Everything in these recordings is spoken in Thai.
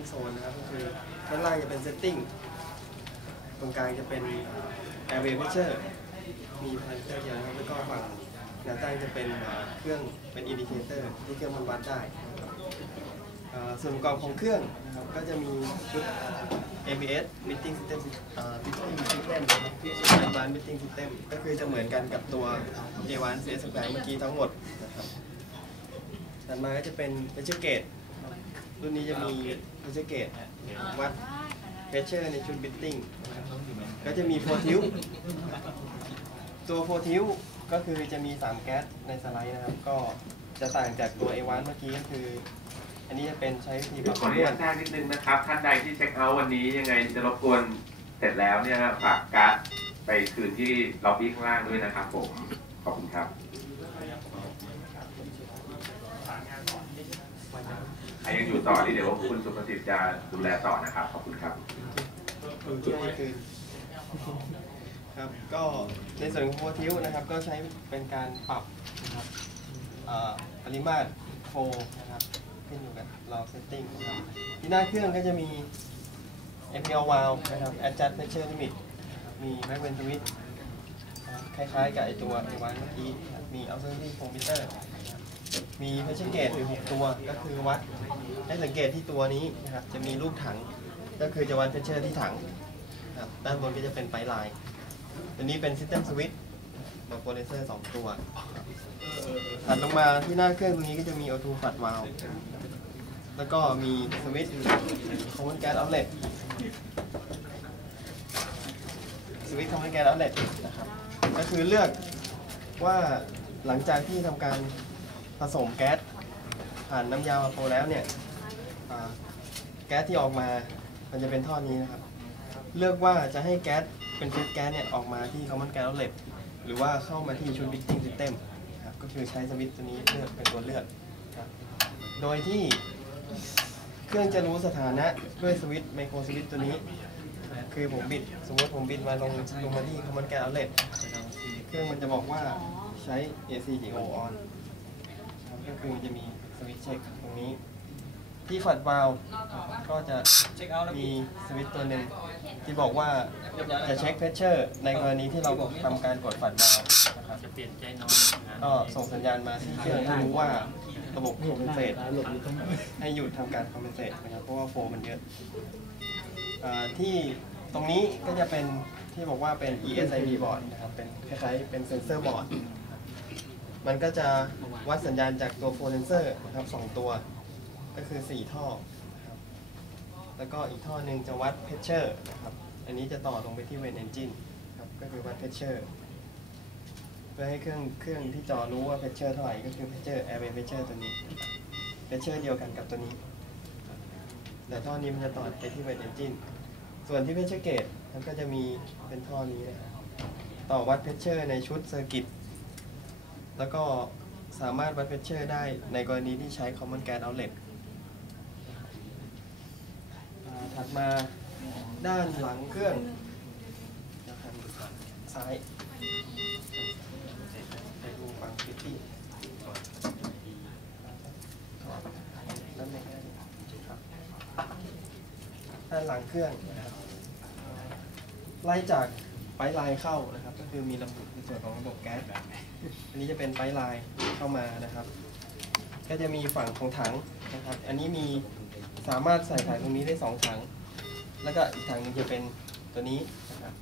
นโซนนะครับก็คือด้านล่างจะเป็น setting ตรงกลางจะเป็น airway pressure มีพารามิเตอร์เยอะนะครับแล้วก็ฝั่งแนวตั้งจะเป็นเครื่องเป็น indicator ที่เครื่องมันวัดได้ส่วนประกอบของเครื่องนะครับก็จะมีชุด ABS meeting system อ่า meeting system นะครับ advanced meeting system ก็คือจะเหมือนกันกับตัว A1 CS แเมื่อกี้ทั้งหมดนะครับถัดมาก็จะเป็น pressure gauge รุ่นนี้จะมี pressure gauge วัด pressure ในชุด meeting นะครับก็จะมี4ทิวตัว4ทิวก็คือจะมี 3 แก๊สในสไลด์นะครับ ก็จะต่างจากตัว A1 เมื่อกี้ก็คือ อันนี้จะเป็นใช้วิธีปเดี๋ยรัวบขออนุด้วญานตแทรกนิดนึงนะครับ ท่านใดที่เช็คเอาท์วันนี้ยังไงจะรบกวนเสร็จแล้วเนี่ยฝากการ์ดไปคืนที่ล็อบบี้ข้างล่างด้วยนะครับผม ขอบคุณครับใคร ยังอยู่ต่อที่เดี๋ยวคุณสุภสิทธิ์จะดูแลต่อนะครับ ขอบคุณครับคือครับ ก็ในส่วนของโฟทิวนะครับ ก็ใช้เป็นการปรับนะครับอ่อปริมาตรโฟนะครับขึ้นอยู่กับเราเซตติ้งนะครับที่หน้าเครื่องก็จะมี FPL valve นะครับ adjust pressure limit มี back vent switch นะครับคล้ายๆกับไอตัวไอวันเมื่อกี้ มี auxiliary flow meter มี pressure gauge ถึง6ตัวก็คือวัดให้สังเกตที่ตัวนี้นะครับจะมีรูปถังก็คือจะวัด pressure ที่ถังครับด้านบนก็จะเป็นไฟลายตัวนี้เป็น system switch มาโปรเลเซอร์สองตัวถัดลงมาที่หน้าเครื่องตรงนี้ก็จะมี O2 flat valve แล้วก็มีสวิตช์ common gas outlet สวิตช์ common gas outlet นะครับก็คือเลือกว่าหลังจากที่ทำการ ผสมแก๊สผ่านน้ำยามาโปรแล้วเนี่ยแก๊สที่ออกมา มันจะเป็นท่อนี้นะครับ เลือกว่าจะให้แก๊สเป็นฟิสแก๊สเนี่ยออกมาที่ common gas outlet หรือว่าเข้ามาที่ชุด mixing system นะครับก็คือใช้สวิตช์ตัวนี้เลือกเป็นตัวเลือกครับโดยที่เครื่องจะรู้สถานะด้วยสวิตช์ไมโครสวิตช์ตัวนี้ คือผมบิดสมมติผมบิดมาลงลงมาที่ common gas outlet เครื่องมันจะบอกว่าใช้ AC หรือ O on ก็คือมันจะมีสวิตช์เช็คตรงนี้ ที่ฝัดวาล์วก็จะมีสวิตช์ตัวหนึ่งที่บอกว่าจะเช็คเพชเชอร์ในกรณีที่เราทำการกดฝัดวาล์วนะครับจะเปลี่ยนใจน้อยนะก็ส่งสัญญาณมาที่เครื่องให้รู้ว่าระบบคอมเพนเซตให้หยุดทำการคอมเพนเซตนะครับเพราะว่าโฟมันเยอะอ่าที่ตรงนี้ก็จะเป็นที่บอกว่าเป็น ESIB บอร์ดนะครับเป็นคล้ายๆเป็นเซนเซอร์บอร์ด มันก็จะวัดสัญญาณจากตัวโฟเซนเซอร์นะครับสองตัว ก็คือ 4 ท่อนะครับแล้วก็อีกท่อหนึ่งจะวัดเพชเชอร์นะครับ อันนี้จะต่อลงไปที่เวนเอนจินครับก็คือวัดเพชเชอร์เพื่อให้เครื่องเครื่องที่จอรู้ว่าเพชเชอร์เท่าไหร่ก็คือเพชเชอร์แอร์เวย์เพชเชอร์ตัวนี้เพชเชอร์เดียวกันกับตัวนี้แต่ท่อนี้มันจะต่อไปที่เวทเอนจินส่วนที่เพชเชอร์เกตมันก็จะมีเป็นท่อนี้นะครับต่อวัดเพชเชอร์ในชุดเซอร์กิต แล้วก็สามารถวัดเพชเชอร์ได้ในกรณีที่ใช้ Common Gas Outlet ถัดมาด้านหลังเครื่องซ้ายไปดูฟังฟิตติ้งด้านในครับด้านหลังเครื่องนะครับไล่จากไปลายเข้านะครับ ก็คือมีระบบในส่วนของระบบแก๊ส อันนี้จะเป็นไปลายเข้ามานะครับ ก็จะมีฝั่งของถังนะครับ อันนี้มีสามารถใส่ถังตรงนี้ได้สองถัง แล้วก็อีกถังนึงจะเป็นตัวนี้นะครับ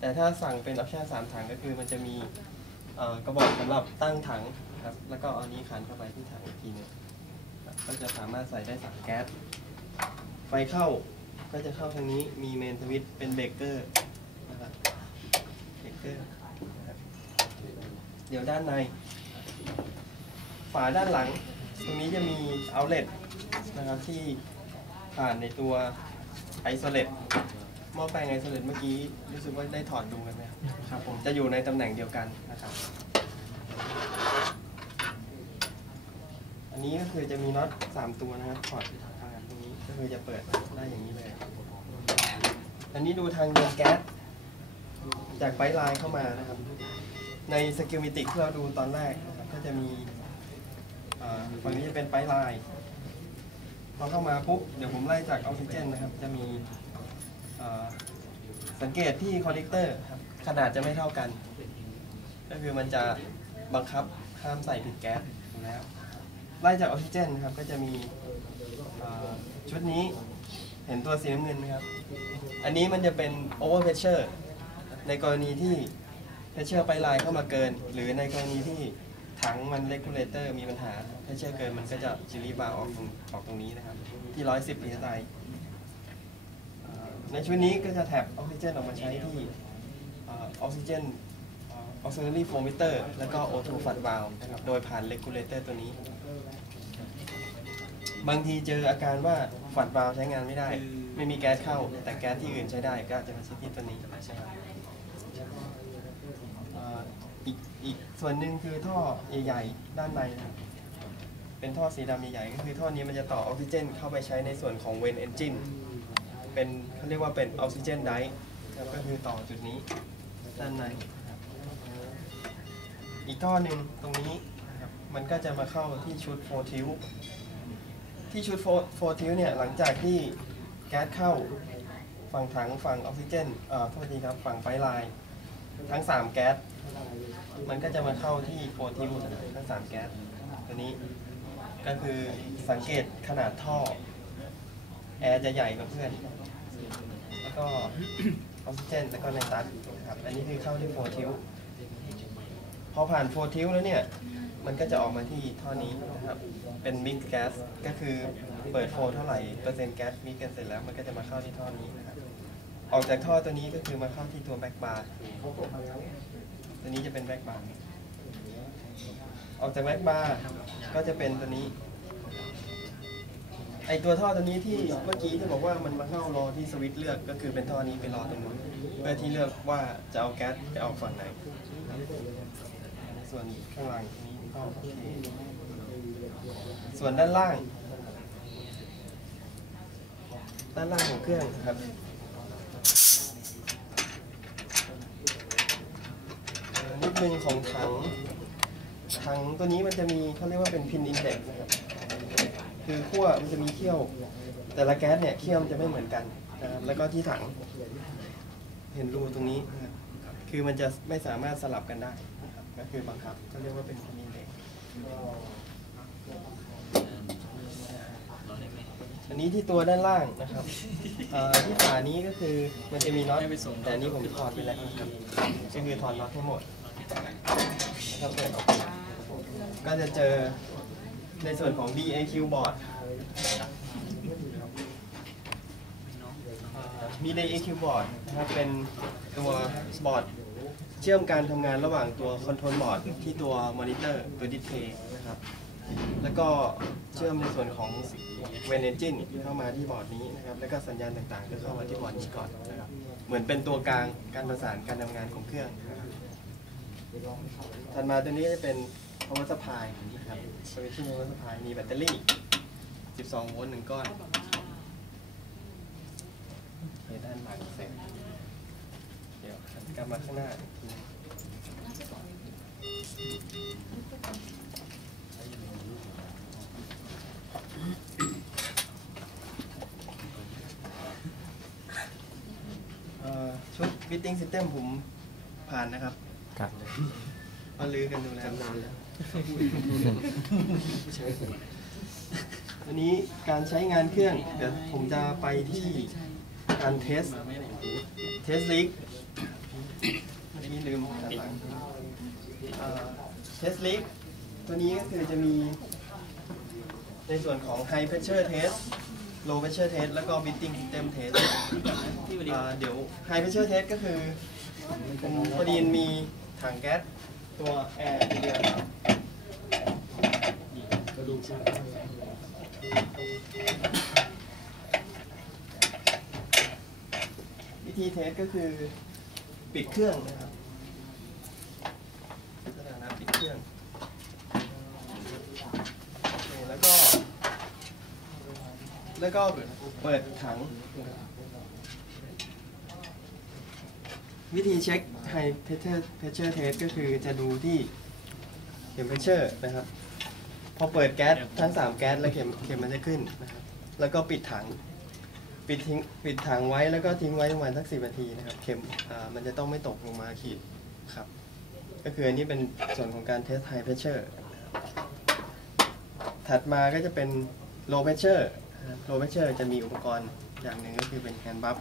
แต่ถ้าสั่งเป็นออปชั่นสามถังก็คือมันจะมีกระบอกสำหรับตั้งถังครับ แล้วก็เอานี้ขันเข้าไปที่ถังอีกทีหนึงก็จะสามารถใส่ได้สามแก๊ส ไฟเข้าก็จะเข้าทางนี้ มีเมนสวิตเป็นเบรกเกอร์นะครับ เบรกเกอร์ เดี๋ยวด้านใน ฝาด้านหลัง ตรงนี้จะมีเอาเล t นะครับที่ผ่านในตัวไอโซเลตหม้อแปลงไอโซเลตเมื่อกี้รู้สึกว่าได้ถอดดูกันไหมครับครับผมจะอยู่ในตำแหน่งเดียวกันนะครับ อันนี้ก็คือจะมีน็อตสามตัวนะครับถอดผ่านตรงนี้ก็คือจะเปิดได้อย่างนี้เลยอันนี้ดูทางเดินแก๊สจากไฟไลน์เข้ามานะครับ ในสกิลมิติที่เราดูตอนแรกนะครับก็จะมีอ่าฝั่งนี้จะเป็นไฟไลน์พอเข้ามาปุ๊บเดี๋ยวผมไล่จากออกซิเจนนะครับ จะมีสังเกตที่คอนเนคเตอร์ครับขนาดจะไม่เท่ากัน ก็คือมันจะบังคับห้ามใส่ผิดแก๊สอยู่แล้ว ไล่จากออกซิเจนนะครับก็จะมีชุดนี้เห็นตัวสีน้ำเงินไหมครับ อันนี้มันจะเป็น over pressure ในกรณีที่ pressure ไปลายเข้ามาเกิน หรือในกรณีที่ถังมัน regulator มีปัญหา pressure เกินมันก็จะจิลีบาร์ออกตรงออกตรงนี้นะครับ ที่110 psi เอ่อในชุดนี้ก็จะแท็บออกซิเจนออกมาใช้ที่ออกซิเจน auxiliary flow meter แล้วก็ O2 flush valve นะครับโดยผ่าน regulator ตัวนี้ บางทีเจออาการว่าฝัดวาล์วใช้งานไม่ได้ ไม่มีแก๊สเข้า แต่แก๊สที่อื่นใช้ได้ก็จจะมาใช้ที่ตัวนี้นะครับเอ่ออีกอีก ส่วนหนึ่งคือท่อใหญ่ๆด้านในนะครับเป็นท่อสีดำใหญ่ๆก็คือท่อนี้มันจะต่อออกซิเจนเข้าไปใช้ในส่วนของเวนเอนจินเป็นเขาเรียกว่าเป็นออกซิเจนได้ก็คือต่อจุดนี้ด้านในอีกท่อหนึ่งตรงนี้มันก็จะมาเข้าที่ชุดโฟทิวที่ชุดโฟทิวเนี่ยหลังจากที่แก๊สเข้าฝั่งถังฝั่งออกซิเจนเอ่อโทษทีครับฝั่งไฟลาย ทั้ง 3 แก๊ส มันก็จะมาเข้าที่โฟทิวทั้ง3แก๊สตัวนี้ก็คือสังเกตขนาดท่อ แอร์จะใหญ่กว่าเพื่อน แล้วก็ออกซิเจนแล้วก็ไนตรัสครับอันนี้คือเข้าที่โฟทิวพอผ่านโฟทิวแล้วเนี่ย มันก็จะออกมาที่ท่อนี้นะครับเป็นมิกแก๊สก็คือเปิดโฟเท่าไหร่เปอร์เซ็นต์แก๊สมิกกันเสร็จแล้วมันก็จะมาเข้าที่ท่อนี้นะครับออกจากท่อตัวนี้ก็คือมาเข้าที่ตัวแบ็กบาร์ ตัวนี้จะเป็นแบ็กบาร์ออกจากแบ็กบาร์ก็จะเป็นตัวนี้ ไอตัวท่อตัวนี้ที่เมื่อกี้ที่บอกว่ามันมาเข้ารอที่สวิตช์เลือกก็คือเป็นท่อนี้ไปรอตรงนู้นเพื่อที่เลือกว่าจะเอาแก๊สไปออกฝั่งไหน ส่วนข้างหลังนี้ก็โอเคส่วนด้านล่าง ด้านล่างของเครื่องนะครับเอ่อ นิดนึงของถัง ถังตัวนี้มันจะมีเขาเรียกว่าเป็นพินอินเด็กนะครับ คือขั้วมันจะมีเขี้ยว แต่ละแก๊สเนี่ยเขี้ยวมันจะไม่เหมือนกันนะครับ แล้วก็ที่ถัง เห็นรูตรงนี้นะครับคือมันจะไม่สามารถสลับกันได้นะครับก็คือบังคับก็เรียกว่าเป็นพินอินเด็กอันนี้ที่ตัวด้านล่างนะครับที่ฝานี้ก็คือมันจะมีน็อตแต่อันนี้ผมถอดไปแล้วนะครับก็คือถอดน็อตทั้งหมด นะครับเปิดออกมาก็จะเจอในส่วนของ BAQ board มี BAQ board นะครับเป็นตัวบอร์ดเชื่อมการทำงานระหว่างตัวคอนโทรลบอร์ดที่ตัวมอนิเตอร์ตัวดิสเพย์นะครับแล้วก็เชื่อมในส่วนของเวนเอนจินเข้ามาที่บอร์ดนี้นะครับแล้วก็สัญญาณต่างๆก็เข้ามาที่บอร์ดนี้ก่อนนะครับเหมือนเป็นตัวกลางการประสานการทำงานของเครื่องนะครับ ถัดมาตัวนี้จะเป็น power supply นะครับ switching power supply มีแบตเตอรี่ 12 โวลต์หนึ่งก้อนเคด้านหลังเสร็จ เดี๋ยวหันกลับมาข้างหน้าอีกทีชุด fitting system ผมผ่านนะครับ ครับมาลือกันดูแล้วนานแล้ววันนี้การใช้งานเครื่อง เดี๋ยวผมจะไปที่การเทส เทสลิกเมื่อกี้ลืมด้านหลังเทสลิกตัวนี้ก็คือจะมีในส่วนของ High Pressure Test Low Pressure Test แล้วก็ Beating System Test อ่าเดี๋ยว High Pressure Test ก็คือผมพอดีมี ถังแก๊สตัวแอร์เดียววิธีเทสก็คือปิดเครื่องนะครับสถานะปิดเครื่องแล้วก็ แล้วก็เปิดถัง วิธีเช็ค High Pressure Pressure Test ก็คือจะดูที่ Temperature นะครับ พอเปิดแก๊สทั้ง 3 แก๊สแล้วเข็มเข็มมันจะขึ้นนะครับ แล้วก็ปิดถัง ปิดทิ้งปิดถังไว้แล้วก็ทิ้งไว้ประมาณสักสินาทีนะครับ เข็มอ่ามันจะต้องไม่ตกลงมาขีดครับ ก็คืออันนี้เป็นส่วนของการเทส high pressure ถัดมาก็จะเป็น low pressure นะครับ low pressure จะมีอุปกรณ์อย่างหนึ่งก็คือเป็น hand buff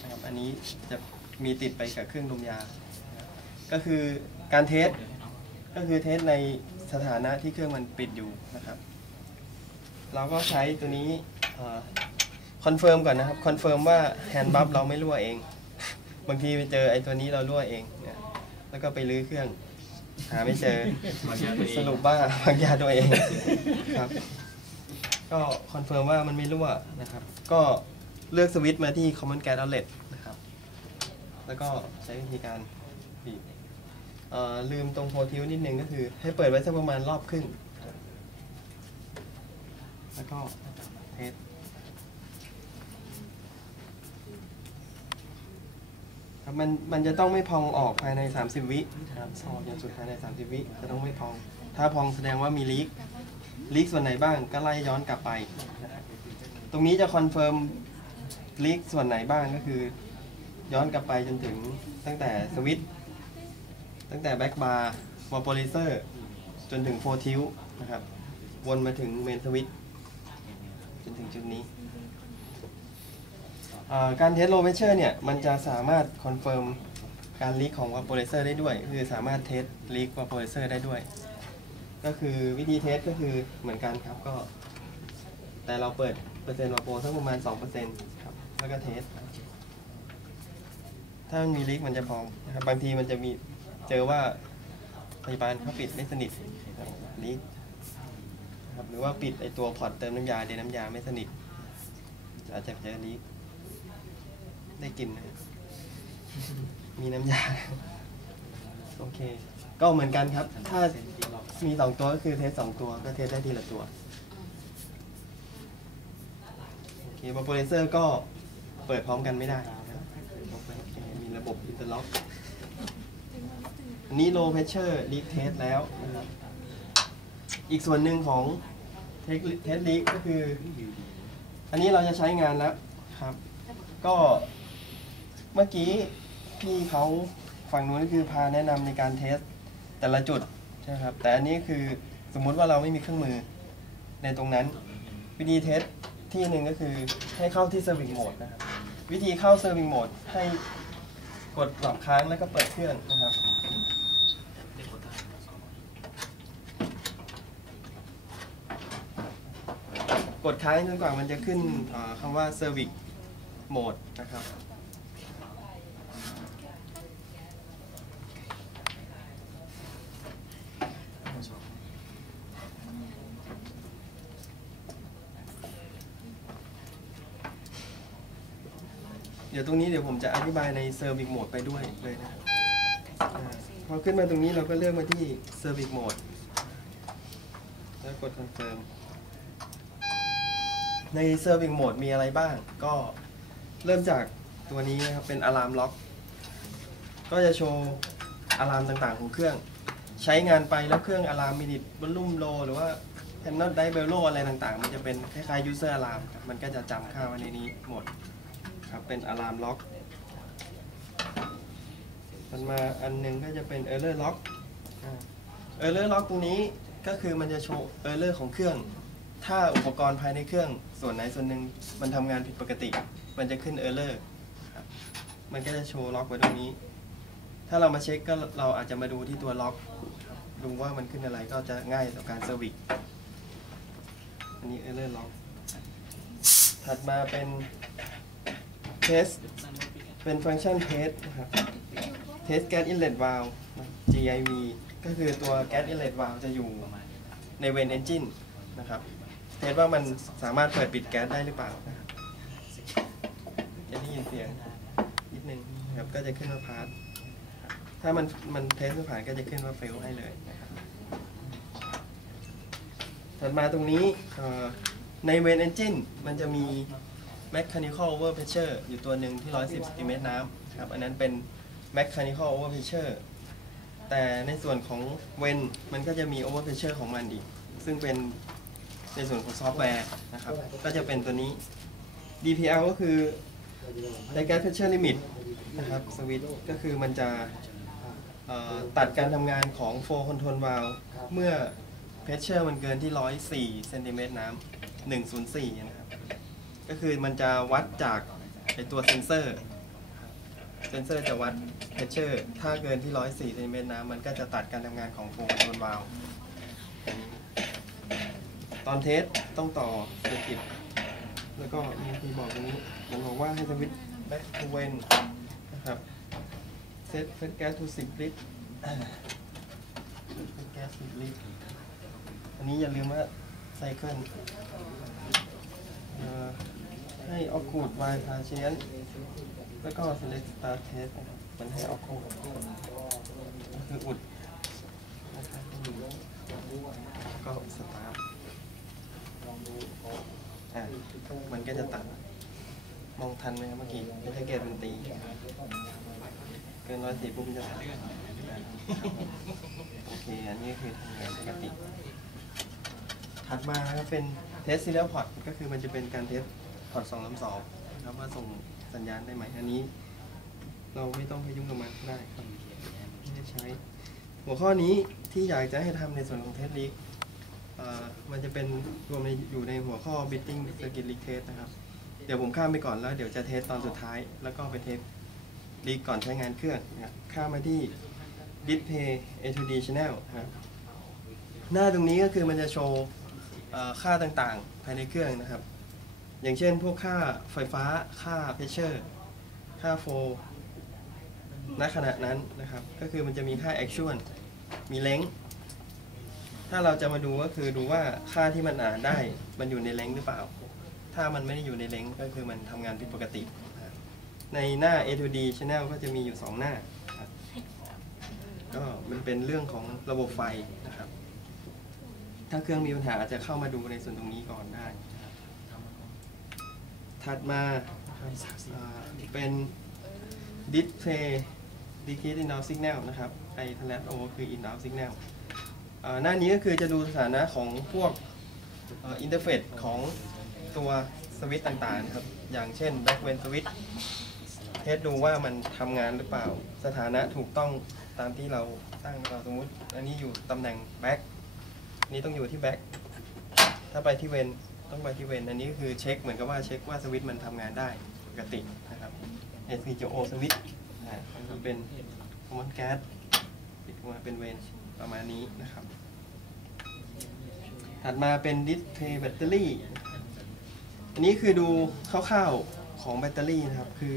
นะครับ อันนี้จะ มีติดไปกับเครื่องดมยานะครับก็คือการเทสก็คือเทสในสถานะที่เครื่องมันปิดอยู่นะครับ เราก็ใช้ตัวนี้คอนเฟิร์มก่อนนะครับคอนเฟิร์มว่าแฮนด์บัฟเราไม่รั่วเอง บางทีไปเจอไอ้ตัวนี้เรารั่วเองเนี่ยแล้วก็ไปลื้อเครื่อง หาไม่เจอสรุปว่าพังยาตัวเองครับ ก็คอนเฟิร์มว่ามันไม่รั่วนะครับ ก็เลือกสวิตช์มาที่ Common Gas Outlet นะครับ แล้วก็ใช้วิธีการบีบลืมตรงโพทิวนิดนึงก็คือให้เปิดไว้สักประมาณรอบครึ่ง แล้วก็เทสครับมันมันจะต้องไม่พองออกภายใน 30 วิครับออกอย่างสุดภายใน 30 วิจะต้องไม่พอง ถ้าพองแสดงว่ามีลีกลีกส่วนไหนบ้างก็ไล่ย้อนกลับไป ตรงนี้จะคอนเฟิร์มลีกส่วนไหนบ้างก็คือ ย้อนกลับไปจนถึงตั้งแต่สวิตตั้งแต่แบ็กบาร์วอลโพลิเซอร์จนถึงโฟทิวนะครับ วนมาถึงเมนสวิตจนถึงจุดนี้ การเทสโลเ e เชอร์เนี่ย มันจะสามารถคอนเฟิร์มการลีกของวอลโพลิเซอร์ได้ด้วย คือสามารถเทสลีกวอลโพลิเซอร์ได้ด้วย ก็คือวิธีเทสก็คือเหมือนกันครับก็ แต่เราเปิดเปอร์เซ็นต์วอลโพสักประมาณ 2%ครับ แล้วก็เทส ถ้ามันมีลีกมันจะพองนะครับบางทีมันจะมีเจอว่าพยาบาลเขาปิดไม่สนิทลีกครับหรือว่าปิดไอตัวพอร์ตเติมน้ำยาเดนน้ำยาไม่สนิทอาจจะเจอลีกได้กลินนะมีน้ำยาโอเค ก็เหมือนกันครับ ถ้ามีสองตัวก็คือเทสสองตัวก็เทสได้ทีละตัวโอเคบอลโปรเลเซอร์ก็เปิดพร้อมกันไม่ได้นะครับ โอเคมี ระบบอินเตอร์ล็อกอันนี้ low pressure leak test แล้วนะครับอีกส่วนหนึ่งของ test leak ก็คือ อันนี้เราจะใช้งานแล้วครับ ก็เมื่อกี้พี่เขาฝั่งนู้นก็คือพาแนะนำในการเทสแต่ละจุดใช่ครับ แต่อันนี้คือสมมุติว่าเราไม่มีเครื่องมือในตรงนั้น วิธีเทสที่หนึ่งก็คือให้เข้าที่ serving mode นะครับ วิธีเข้า serving mode ให้ กดปรับค้างแล้วก็เปิดเครื่องนะครับกดค้างจนกว่ามันจะขึ้นคำว่า service mode นะครับ ดี๋ยวตรงนี้เดี๋ยวผมจะอธิบายใน Service Mode ไปด้วยเลยนะครับพอขึ้นมาตรงนี้เราก็เลือกมาที่ Service Mode แล้วกด Confirm ใน Service Mode มีอะไรบ้าง ก็เริ่มจากตัวนี้นะครับเป็น Alarm Lock ก็จะโชว์อะลามต่างๆของเครื่อง ใช้งานไปแล้วเครื่องอะลามมินิทบอลลุ่มโลหรือว่าแพนนอตไดเบลโลอะไรต่างๆ มันจะเป็นคล้ายๆ user alarm ครับมันก็จะจำค่าไว้ในนี้หมด ครับ เป็นอะลามล็อกมันมาอันหนึงก็จะเป็น Error Lock อ่า Error Lock ตรงนี้ก็คือมันจะโชว์ Error ของเครื่อง ถ้าอุปกรณ์ภายในเครื่องส่วนไหนส่วนหนึ่งมันทำงานผิดปกติ มันจะขึ้น Error ครับมันก็จะโชว์ล็อกไว้ตรงนี้ ถ้าเรามาเช็คก็เราอาจจะมาดูที่ตัวล็อกดูว่ามันขึ้นอะไรก็จะง่ายต่อการเซอร์วิสอันนี้ Error Lock ถัดมาเป็น test เป็นฟังก์ชัน test นะครับ test gas inlet valve GIV ก็คือตัว gas inlet valve จะอยู่ใน vent engine นะครับเทสว่ามันสามารถเปิดปิดแก๊สได้หรือเปล่านะครับจะได้ยินเสียงนิดนึงครับก็จะขึ้นว่าพาสถ้ามันมันเทสผ่านก็จะขึ้นว่าเฟลให้เลยนะครับถัดมาตรงนี้ใน vent engine มันจะมี mechanical overpressure อยู่ตัวหนึ่งที่ 110ซนติเมตรน้ำครับ อันนั้นเป็น mechanical overpressure แต่ในส่วนของเวนมันก็จะมี overpressure ของมันอีก ซึ่งเป็นในส่วนของซอฟต์แวร์นะครับ ก็จะเป็นตัวนี้ DPL ก็คือ Die Gas Pressure Limit นะครับสวิตช์ก็คือมันจะตัดการทำงานของ Flow Control Valve เมื่อ Pressure มันเกินที่ 104เซนติเมตรน้ำ104 นะครับ ก็คือมันจะวัดจากไอตัวเซนเซอร์ เซนเซอร์จะวัด pressure ถ้าเกินที่104เซนติเมตรน้ำมันก็จะตัดการทำงานของ Flow Control Valve ตอนเทสต้องต่อเซอร์กิตแล้วก็มีที่บอกตรงนี้มันบอกว่าให้สวิตช์ back to when นะครับ set set gas to 10ลิตร set gas 10ลิตร อันนี้อย่าลืมว่าไซเคิล ให้ออกูด y พาเชียนแล้วก็ select start test นะครับมันให้ออกูดก็คืออุดนะครับก็สตาร์อะมันก็จะตัด มองทันไหมครับเมื่อกี้ไม่ใช่เกตมันตี เกินร้อยสี่ปุ๊บมันจะตัดอะโอเค อันนี้คือทำงานปกติถัดมานะครับเป็นเทสซีเรียลพอร์ตก็คือมันจะเป็นการเทส พอร์ตสองลำสองนะครับว่าส่งสัญญาณได้ไหมอันนี้ เราไม่ต้องไปยุ่งกับมันได้ครับไม่ได้ใช้ หัวข้อนี้ที่อยากจะให้ทำในส่วนของเทสลิกมันจะเป็นรวมในอยู่ในหัวข้อ bidding circuit leak test นะครับ เดี๋ยวผมข้ามไปก่อนแล้วเดี๋ยวจะเทสตอนสุดท้าย แล้วก็ไปเทสลีกก่อนใช้งานเครื่องนะข้ามมาที่ display ATD channel นะครับหน้าตรงนี้ก็คือมันจะโชว์ค่าต่างๆ ภายในเครื่องนะครับ อย่างเช่นพวกค่าไฟฟ้าค่า pressure ค่า flow ณขณะนั้นนะครับ ก็คือมันจะมีค่า actual มี length ถ้าเราจะมาดูก็คือดูว่าค่าที่มันอ่านได้มันอยู่ใน length หรือเปล่า ถ้ามันไม่ได้อยู่ในเลงก็คือมันทำงานผิดปกติ ในหน้า A to D Channel ก็จะมีอยู่ 2 หน้า ก็มันเป็นเรื่องของระบบไฟนะครับ ถ้าเครื่องมีปัญหาอาจจะเข้ามาดูในส่วนตรงนี้ก่อนได้ ถัดมาเป็น Display Decrease in out signal นะครับ I t l a t O คือ in out signal อหน้านี้ก็คือจะดูสถานะของพวกอินเทอร์เฟซของตัวสวิตต่างๆครับ อย่างเช่น back w e n switch เทสดูว่ามันทำงานหรือเปล่า สถานะถูกต้องตามที่เราตั้งเราสมมติ อันนี้อยู่ตำแหน่ง back นนี้ต้องอยู่ที่ back ถ้าไปที่เวน ต้องไปที่เวนอันนี้คือเช็คเหมือนกับว่าเช็คว่าสวิตช์มันทำงานได้ปกตินะครับ SPGO สวิตช์อ่าอันนี้เป็น common gas ปิดออกมาเป็นเวนประมาณนี้นะครับ ถัดมาเป็น display battery อันนี้คือดูคร่าวๆของแบตเตอรี่นะครับ คือ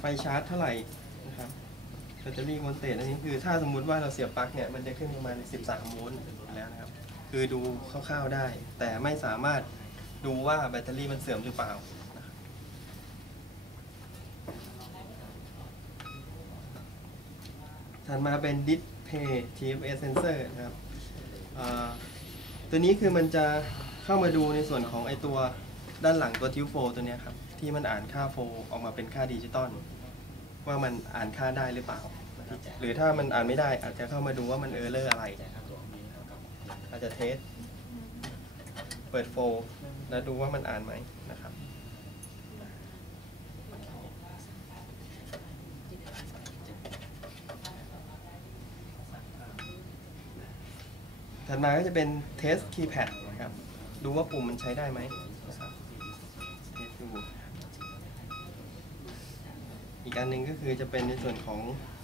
ไฟชาร์จเท่าไหร่นะครับแบตเตอรี่โวลเตจอันนี้คือถ้าสมมุติว่าเราเสียบปลั๊กเนี่ยมันจะขึ้นประมาณ 13 โวลต์แล้วนะครับ คือดูคร่าวๆได้ แต่ไม่สามารถดูว่าแบตเตอรี่มันเสื่อมหรือเปล่านะครับถัดมาเป็น Display TFS Sensor นะครับตัวนี้คือมันจะเข้ามาดูในส่วนของไอตัวด้านหลังตัวทิวโฟตัวนี้ครับที่มันอ่านค่าโฟออกมาเป็นค่าดิจิตอลว่ามันอ่านค่าได้หรือเปล่า หรือถ้ามันอ่านไม่ได้อาจจะเข้ามาดูว่ามันเออร์เลอร์อะไร อาจจะเทส เปิดโฟล์แล้วดูว่ามันอ่านไหมนะครับถัดมาก็จะเป็นเทสคีย์แพดนะครับ ดูว่าปุ่มมันใช้ได้ไหมอีกอันหนึ่งก็คือจะเป็นในส่วนของ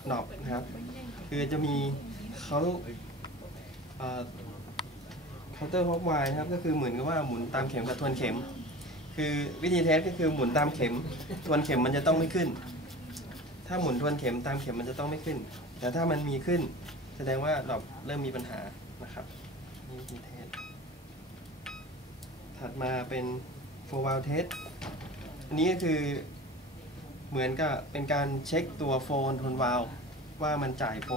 หนอบนะครับ คือจะมีเขา เอ่อเคาน์เตอร์ฮอกไวนะครับก็คือเหมือนกับว่าหมุนตามเข็มกับทวนเข็ม คือวิธีเทสก็คือหมุนตามเข็ม ทวนเข็มมันจะต้องไม่ขึ้น ถ้าหมุนทวนเข็มตามเข็มมันจะต้องไม่ขึ้น แต่ถ้ามันมีขึ้น แสดงว่าเราเริ่มมีปัญหานะครับนี่วิธีเทสถัดมาเป็น for while test อันนี้ก็คือเหมือนกับเป็นการเช็คตัวโฟนทนวาลว่ามันจ่ายโฟ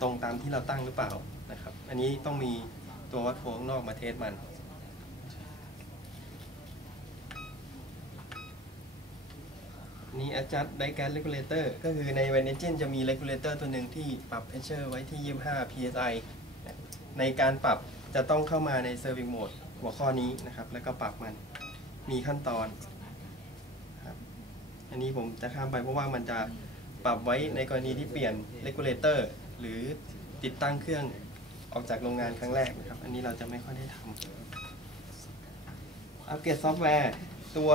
ตรงตามที่เราตั้งหรือเปล่านะครับ อันนี้ต้องมี ตัววัดโฟข้างนอกมาเทสมัน นี่ adjust die gas regulator ก็คือใน v a n e g i n จะมี regulator ตัวหนึ่งที่ปรับ pressure ไว้ที่ 25 psi ในการปรับจะต้องเข้ามาใน Serving Mode หัวข้อนี้นะครับ แล้วก็ปรับมันมีขั้นตอนอันนี้ผมจะข้ามไปเพราะว่ามันจะปรับไว้ในกรณีที่เปลี่ยน Regulator หรือติดตั้งเครื่อง ออกจากโรงงานครั้งแรกนะครับ อันนี้เราจะไม่ค่อยได้ทำอัปเกรดซอฟต์แวร์ตัว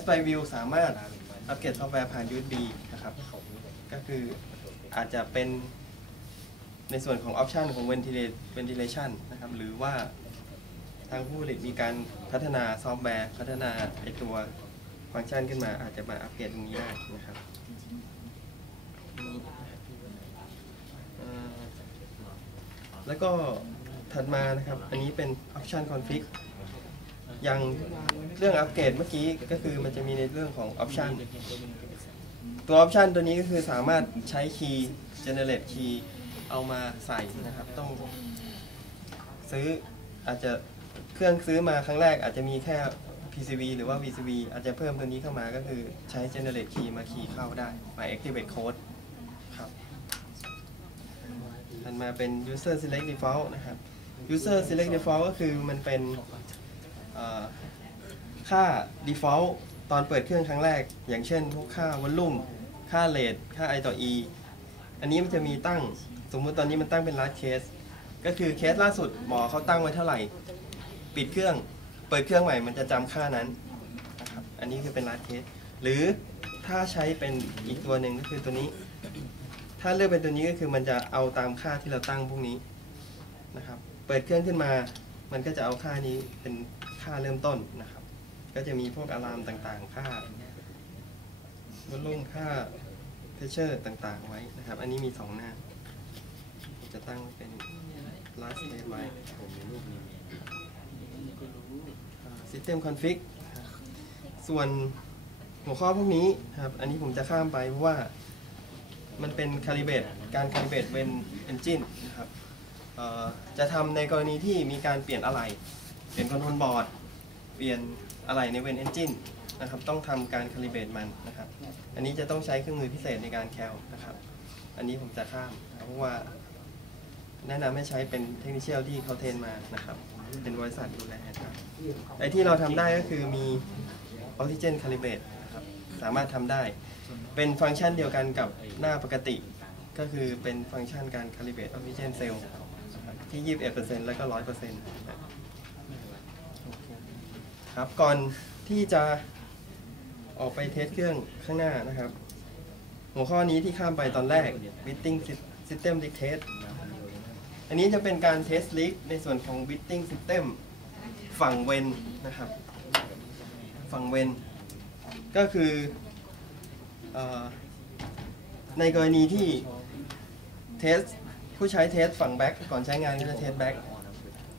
s p i View สามารถอัปเกรดซอฟต์แวร์ผ่าน USB นะครับ ก็คืออาจจะเป็นในส่วนของออปชันของ ventilation นะครับ หรือว่าทางผู้ผลิตมีการพัฒนาซอฟต์แวร์ พัฒนาไอตัวฟังก์ชันขึ้นมาอาจจะมาอัปเกรดตรงนี้ได้นะครับนี่เอ่อ แล้วก็ถัดมานะครับ อันนี้เป็น option config อย่างเรื่องอัปเกรดเมื่อกี้ก็คือมันจะมีในเรื่องของ option ตัว option ตัวนี้ก็คือสามารถใช้คีย์ generate key เอามาใส่นะครับ ต้องซื้ออาจจะเครื่องซื้อมาครั้งแรกอาจจะมีแค่ PCB หรือว่า VCB อาจจะเพิ่มตัวนี้เข้ามาก็คือใช้ generate key มาคีย์เข้าได้ มา activate code ครับ ถัดมาเป็น user select default นะครับ user select default ก็คือมันเป็นค่า default ตอนเปิดเครื่องครั้งแรก อย่างเช่นพวกค่าวอลลุ่มค่าเลทค่า i ต่อ e อันนี้มันจะมีตั้งสมมุติตอนนี้มันตั้งเป็น last case ก็คือเคสล่าสุดหมอเขาตั้งไว้เท่าไหร่ ปิดเครื่องเปิดเครื่องใหม่มันจะจำค่านั้นนะครับอันนี้คือเป็น last case หรือถ้าใช้เป็นอีกตัวหนึ่งก็คือตัวนี้ ถ้าเลือกเป็นตัวนี้ก็คือมันจะเอาตามค่าที่เราตั้งพวกนี้นะครับ เปิดเครื่องขึ้นมา มันก็จะเอาค่านี้เป็นค่าเริ่มต้นนะครับ ก็จะมีพวกอะลามต่างๆ ค่าวอลลุ่มค่าเพชเชอร์ต่างๆไว้นะครับ อันนี้มี 2 หน้า จะตั้งเป็น last state ไว้ system config ส่วนหัวข้อพวกนี้ครับ อันนี้ผมจะข้ามไปเพราะว่า มันเป็น calibrate การ calibrate เป็น engine นะครับจะทำในกรณีที่มีการเปลี่ยนอะไร เปลี่ยนคอนโทรลบอร์ด เปลี่ยนอะไรในเวน engine นะครับ ต้องทำการ calibrate มันนะครับ อันนี้จะต้องใช้เครื่องมือพิเศษในการแคลนะครับ อันนี้ผมจะข้ามเพราะว่าแนะนำให้ใช้เป็นเทคนิคเชียลที่เขาเทรนมานะครับ เป็นบริษัทดูแลนะครับไอที่เราทำได้ก็คือมี Oxygen Calibrate นะครับ สามารถทำได้ เป็นฟังก์ชันเดียวกันกับหน้าปกติ ก็คือเป็นฟังก์ชันการ Calibrate Oxygen Cell นะครับที่ 21%แล้วก็ 100%นะครับครับ ก่อนที่จะออกไปเทสเครื่องข้างหน้านะครับ หัวข้อนี้ที่ข้ามไปตอนแรก Bitting System Dictate อันนี้จะเป็นการเทสลิกในส่วนของ Bitting System ฝั่งเวนนะครับ ฝั่งเวนก็คือ ในกรณีที่เทสผู้ใช้เทสฝั่งแบ็กก่อนใช้งานก็จะเทสแบ็ก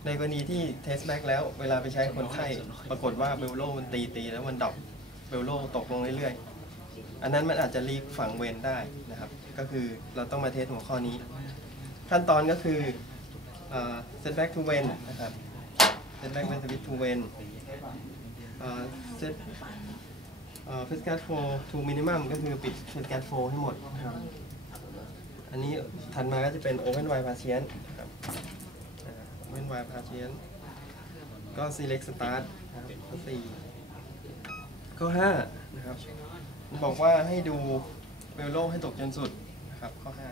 ในกรณีที่เทสแบ็กแล้วเวลาไปใช้คนไข้ปรากฏว่าเบลโลมันตีตีแล้วมันดรอปเบลโลตกลงเรื่อยๆ อันนั้นมันอาจจะลีกฝั่งเวนได้นะครับ ก็คือเราต้องมาเทสหัวข้อนี้ ขั้นตอนก็คือเอ่อ set back to wen นะครับ set back when switch to when เอ่อ set เอ่อ fetch gas flow to minimum ก็คือปิด fetch gas flow ให้หมดนะครับอันนี้ถัดมาก็จะเป็น open wide patient นะครับอ่า open wide patient ก็ select start ครับข้อสี่ข้อห้านะครับ บอกว่าให้ดูเบลโลให้ตกจนสุดนะครับข้อห้า